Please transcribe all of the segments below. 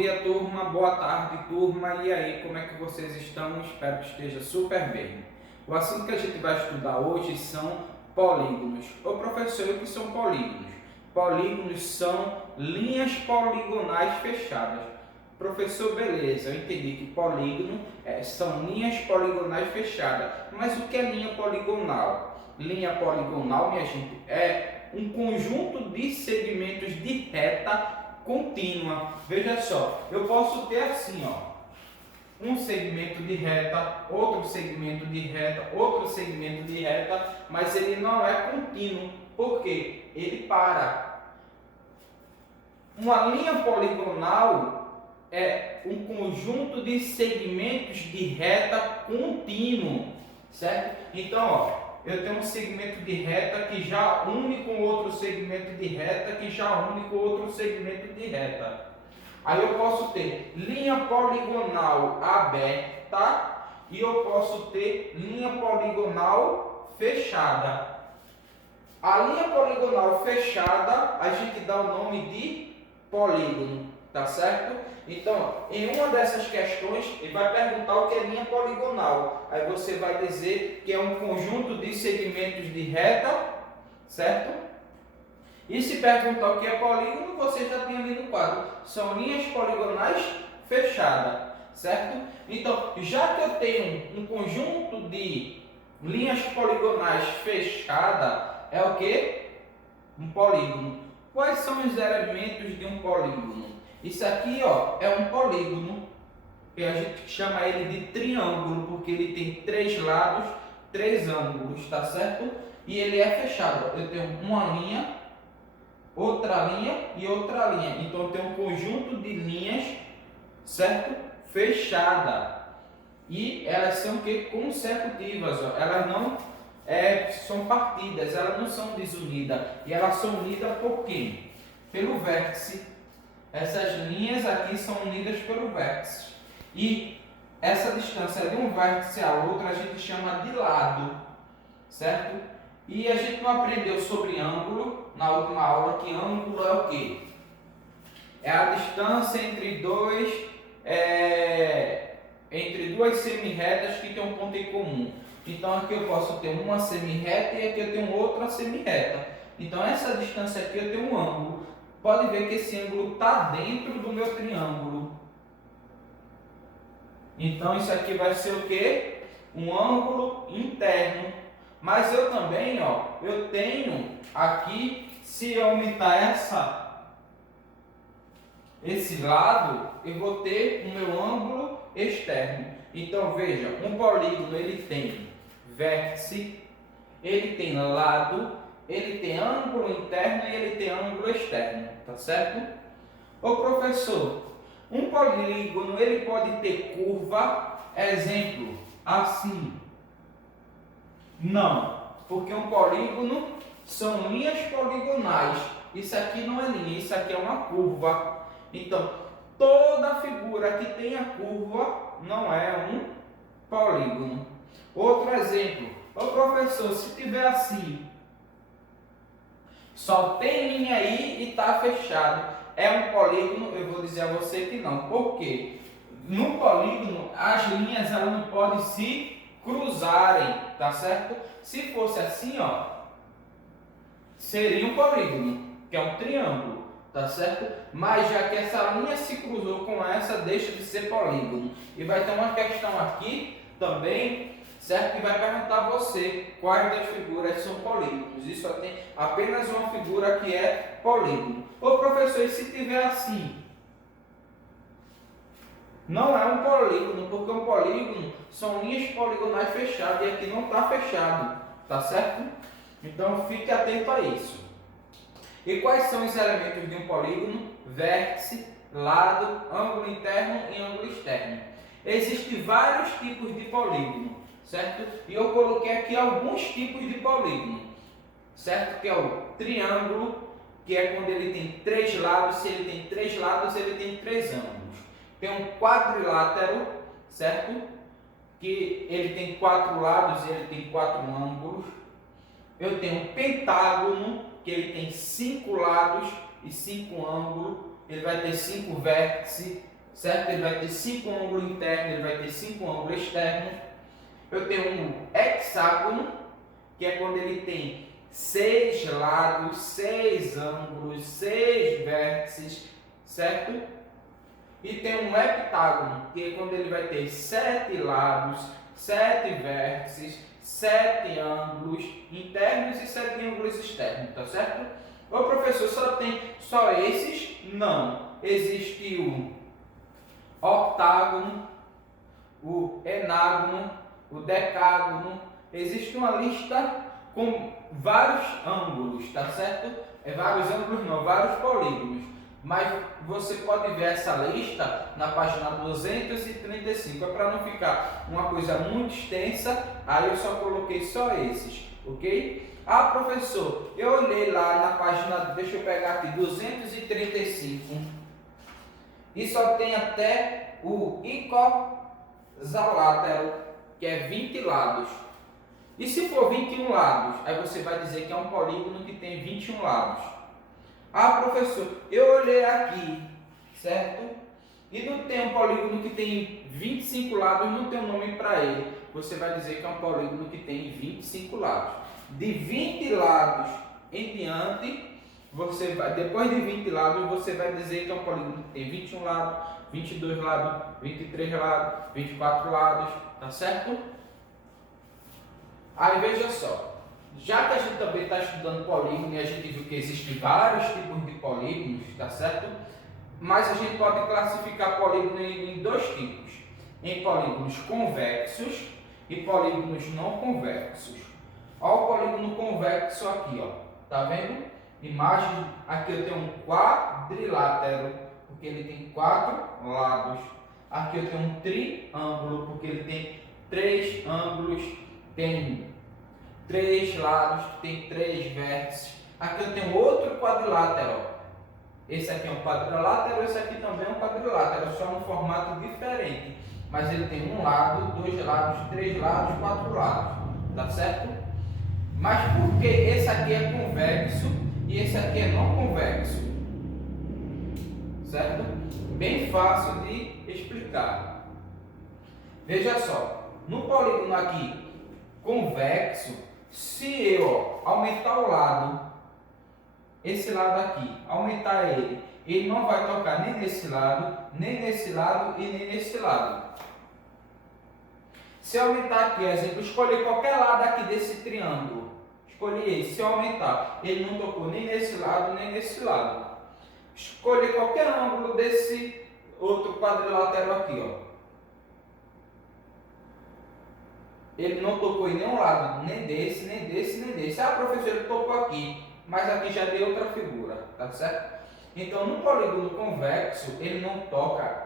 dia, turma. Boa tarde, turma. E aí, como é que vocês estão? Espero que esteja super bem. O assunto que a gente vai estudar hoje são polígonos. Ô professor, o que são polígonos? Polígonos são linhas poligonais fechadas. Professor, beleza, eu entendi que polígono são linhas poligonais fechadas. Mas o que é linha poligonal? Linha poligonal, minha gente, é um conjunto de segmentos de reta contínua. Veja só, eu posso ter assim, ó, um segmento de reta, outro segmento de reta, outro segmento de reta, mas ele não é contínuo. Por quê? Ele para. Uma linha poligonal é um conjunto de segmentos de reta contínuo, certo? Então, ó, eu tenho um segmento de reta que já une com outro segmento de reta, que já une com outro segmento de reta. Aí eu posso ter linha poligonal aberta e eu posso ter linha poligonal fechada. A linha poligonal fechada a gente dá o nome de polígono, tá certo? Então, em uma dessas questões, ele vai perguntar o que é linha poligonal. Aí você vai dizer que é um conjunto de segmentos de reta, certo? E se perguntar o que é polígono, você já tem ali no quadro. São linhas poligonais fechadas, certo? Então, já que eu tenho um conjunto de linhas poligonais fechadas, é o que? Um polígono. Quais são os elementos de um polígono? Isso aqui, ó, é um polígono, que a gente chama ele de triângulo, porque ele tem 3 lados, 3 ângulos, tá certo? E ele é fechado. Eu tenho uma linha, outra linha e outra linha. Então eu tenho um conjunto de linhas, certo? Fechada. E elas são que consecutivas, ó. Elas não são partidas, elas não são desunidas. E elas são unidas por quê? Pelo vértice. Essas linhas aqui são unidas pelo vértice. E essa distância de um vértice ao outro a gente chama de lado, certo? E a gente não aprendeu sobre ângulo na última aula, que ângulo é o quê? É a distância entre duas semirretas que tem um ponto em comum. Então aqui eu posso ter uma semirreta e aqui eu tenho outra semirreta. Então essa distância aqui eu tenho um ângulo. Pode ver que esse ângulo está dentro do meu triângulo. Então isso aqui vai ser o quê? Um ângulo interno. Mas eu também, ó, eu tenho aqui, se eu aumentar esse lado, eu vou ter o meu ângulo externo. Então veja, um polígono ele tem vértice, ele tem lado, ele tem ângulo interno e ele tem ângulo externo, tá certo? Ô professor, um polígono ele pode ter curva, exemplo, assim. Não, porque um polígono são linhas poligonais. Isso aqui não é linha, isso aqui é uma curva. Então, toda figura que tenha curva não é um polígono. Outro exemplo, ô professor, se tiver assim, só tem linha aí e está fechado, é um polígono? Eu vou dizer a você que não. Por quê? No polígono, as linhas elas não podem se cruzarem, tá certo? Se fosse assim, ó, seria um polígono, que é um triângulo, tá certo? Mas já que essa linha se cruzou com essa, deixa de ser polígono. E vai ter uma questão aqui também, certo? Que vai perguntar a você quais das figuras são polígonos. Isso só tem apenas uma figura que é polígono. Ô professor, e se tiver assim? Não é um polígono, porque um polígono são linhas poligonais fechadas e aqui não está fechado, tá certo? Então fique atento a isso. E quais são os elementos de um polígono? Vértice, lado, ângulo interno e ângulo externo. Existem vários tipos de polígono, certo? E eu coloquei aqui alguns tipos de polígono, certo? Que é o triângulo, que é quando ele tem 3 lados. Se ele tem 3 lados, ele tem 3 ângulos. Tem um quadrilátero, certo? Que ele tem 4 lados e ele tem 4 ângulos. Eu tenho um pentágono, que ele tem 5 lados e 5 ângulos. ele vai ter 5 vértices, certo? Ele vai ter 5 ângulos internos, ele vai ter 5 ângulos externos. Eu tenho um hexágono, que é quando ele tem 6 lados, 6 ângulos, 6 vértices, certo? E tem um heptágono, que é quando ele vai ter 7 lados, 7 vértices, 7 ângulos internos e 7 ângulos externos, tá certo? Ô professor, só tem só esses? Não. Existe o octágono, o enágono, o decágono. Existe uma lista com vários ângulos, tá certo? Vários ângulos não, vários polígonos. Mas você pode ver essa lista na página 235. É para não ficar uma coisa muito extensa, aí eu só coloquei só esses, ok? Ah, professor, eu olhei lá na página, deixa eu pegar aqui, 235, e só tem até o icosálátero, que é 20 lados. E se for 21 lados, aí você vai dizer que é um polígono que tem 21 lados. Ah, professor, eu olhei aqui, certo? E não tem um polígono que tem 25 lados, não tem um nome para ele. Você vai dizer que é um polígono que tem 25 lados. De 20 lados em diante, você vai, depois de 20 lados, você vai dizer que é um polígono que tem 21 lados, 22 lados, 23 lados, 24 lados, tá certo? Aí veja só. Já que a gente também está estudando polígono e a gente viu que existem vários tipos de polígonos, tá certo? Mas a gente pode classificar polígono em dois tipos: em polígonos convexos e polígonos não convexos. Olha o polígono convexo aqui, ó. Tá vendo? Imagem, aqui eu tenho um quadrilátero, porque ele tem 4 lados. Aqui eu tenho um triângulo, porque ele tem 3 ângulos, tem 3 lados, tem 3 vértices. Aqui eu tenho outro quadrilátero. Esse aqui é um quadrilátero, esse aqui também é um quadrilátero, só um formato diferente. Mas ele tem um lado, 2 lados, 3 lados, 4 lados. Tá certo? Mas por que esse aqui é convexo e esse aqui é não convexo? Certo? Bem fácil de explicar. Veja só, no polígono aqui convexo, se eu aumentar o lado, esse lado aqui, aumentar ele não vai tocar nem nesse lado, nem nesse lado e nem nesse lado. Se eu aumentar aqui, exemplo, escolher qualquer lado aqui desse triângulo, escolhi esse, se eu aumentar, ele não tocou nem nesse lado, nem nesse lado. Escolher qualquer ângulo desse outro quadrilátero aqui, ó. Ele não tocou em nenhum lado, nem desse, nem desse, nem desse. Ah, professor, ele tocou aqui, mas aqui já deu outra figura, tá certo? Então, no polígono convexo, ele não toca,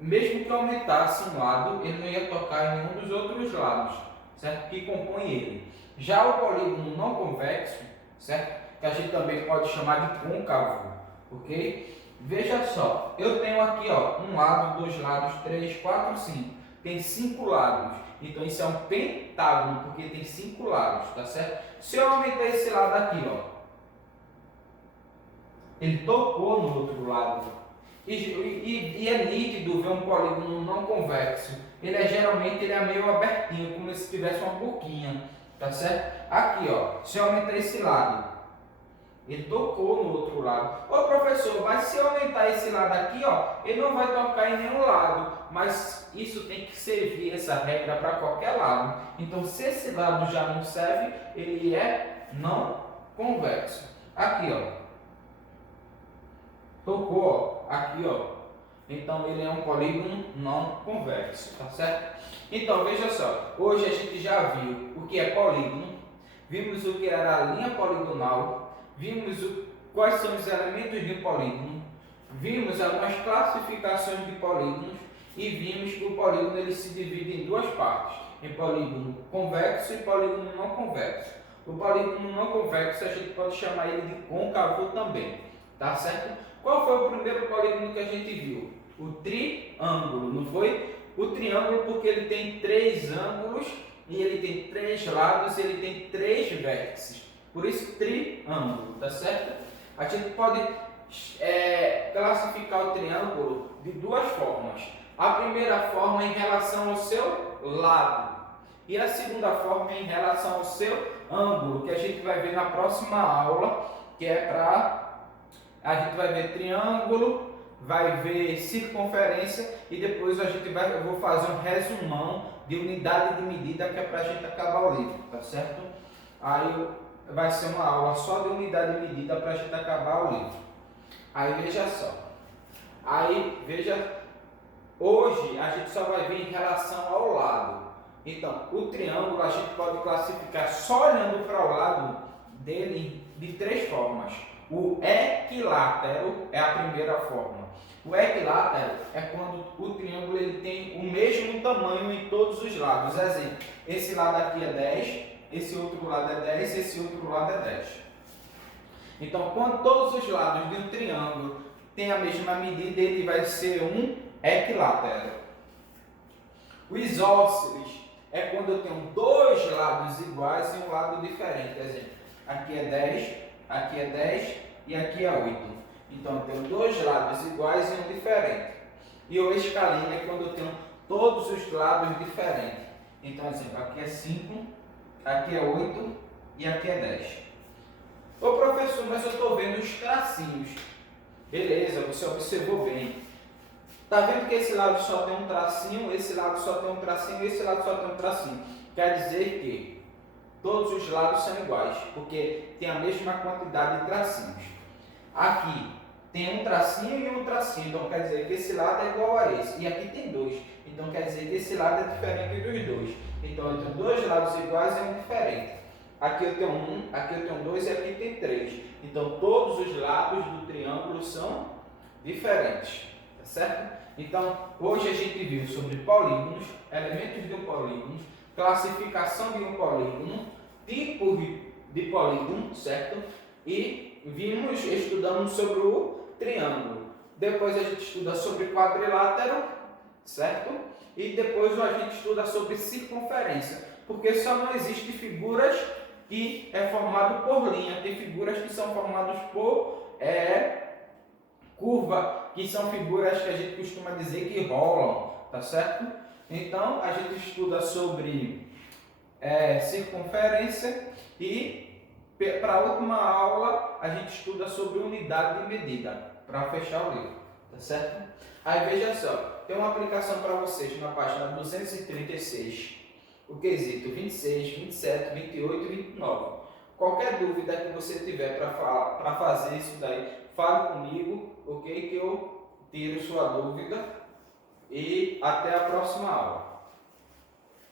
mesmo que aumentasse um lado, ele não ia tocar em nenhum dos outros lados, certo? Que compõem ele. Já o polígono não convexo, certo? Que a gente também pode chamar de côncavo, ok? Veja só, eu tenho aqui, ó, um lado, 2 lados, 3, 4, 5. Tem 5 lados. Então isso é um pentágono, porque tem 5 lados, tá certo? Se eu aumentar esse lado aqui, ó, ele tocou no outro lado. E é nítido ver um polígono não convexo. Ele é geralmente meio abertinho, como se tivesse uma boquinha, tá certo? Aqui, ó, se eu aumentar esse lado, ele tocou no outro lado. Ô professor, mas se eu aumentar esse lado aqui, ó, ele não vai tocar em nenhum lado. Mas isso tem que servir, essa regra, para qualquer lado. Então, se esse lado já não serve, ele é não convexo. Aqui, ó. Tocou, ó. Aqui, ó. Então, ele é um polígono não convexo, tá certo? Então, veja só. Hoje a gente já viu o que é polígono. Vimos o que era a linha poligonal. Vimos quais são os elementos de polígono, vimos algumas classificações de polígonos e vimos que o polígono ele se divide em duas partes, em polígono convexo e polígono não convexo. O polígono não convexo a gente pode chamar ele de côncavo também, tá certo? Qual foi o primeiro polígono que a gente viu? O triângulo, não foi? O triângulo porque ele tem 3 ângulos e ele tem 3 lados e ele tem 3 vértices. Por isso, triângulo, tá certo? A gente pode classificar o triângulo de duas formas. A primeira forma é em relação ao seu lado e a segunda forma é em relação ao seu ângulo, que a gente vai ver na próxima aula, que é a gente vai ver triângulo, vai ver circunferência e depois eu vou fazer um resumão de unidade de medida, que é para a gente acabar o livro, tá certo? Aí vai ser uma aula só de unidade de medida para a gente acabar o livro. Aí veja só. Hoje a gente só vai ver em relação ao lado. Então, o triângulo a gente pode classificar só olhando para o lado dele de três formas. O equilátero é a primeira forma. O equilátero é quando o triângulo ele tem o mesmo tamanho em todos os lados. Exemplo, esse lado aqui é 10, esse outro lado é 10, esse outro lado é 10. Então, quando todos os lados de um triângulo têm a mesma medida, ele vai ser um equilátero. O isósceles é quando eu tenho dois lados iguais e um lado diferente. Exemplo, aqui é 10, aqui é 10 e aqui é 8. Então, eu tenho dois lados iguais e um diferente. E o escaleno é quando eu tenho todos os lados diferentes. Então, exemplo, aqui é 5, aqui é 8 e aqui é 10. Ô professor, mas eu estou vendo os tracinhos. Beleza, você observou bem. Está vendo que esse lado só tem um tracinho, esse lado só tem um tracinho e esse lado só tem um tracinho. Quer dizer que todos os lados são iguais, porque tem a mesma quantidade de tracinhos. Aqui tem um tracinho e um tracinho, então quer dizer que esse lado é igual a esse. E aqui tem dois, então quer dizer que esse lado é diferente dos dois. Então eu tenho dois lados iguais e um diferente. Aqui eu tenho um, aqui eu tenho dois e aqui tem três. Então todos os lados do triângulo são diferentes, tá certo? Então hoje a gente viu sobre polígonos, elementos de um polígono, classificação de um polígono, tipo de polígono, certo? E estudamos sobre o triângulo. Depois a gente estuda sobre quadrilátero, certo? E depois a gente estuda sobre circunferência, porque só não existe figuras que é formado por linha, tem figuras que são formadas por curva, que são figuras que a gente costuma dizer que rolam, tá certo? Então a gente estuda sobre circunferência e para a última aula a gente estuda sobre unidade de medida, para fechar o livro, tá certo? Aí veja só, tem uma aplicação para vocês na página 236, o quesito 26, 27, 28 e 29. Qualquer dúvida que você tiver para fazer isso daí, fale comigo, ok? Que eu tiro sua dúvida e até a próxima aula.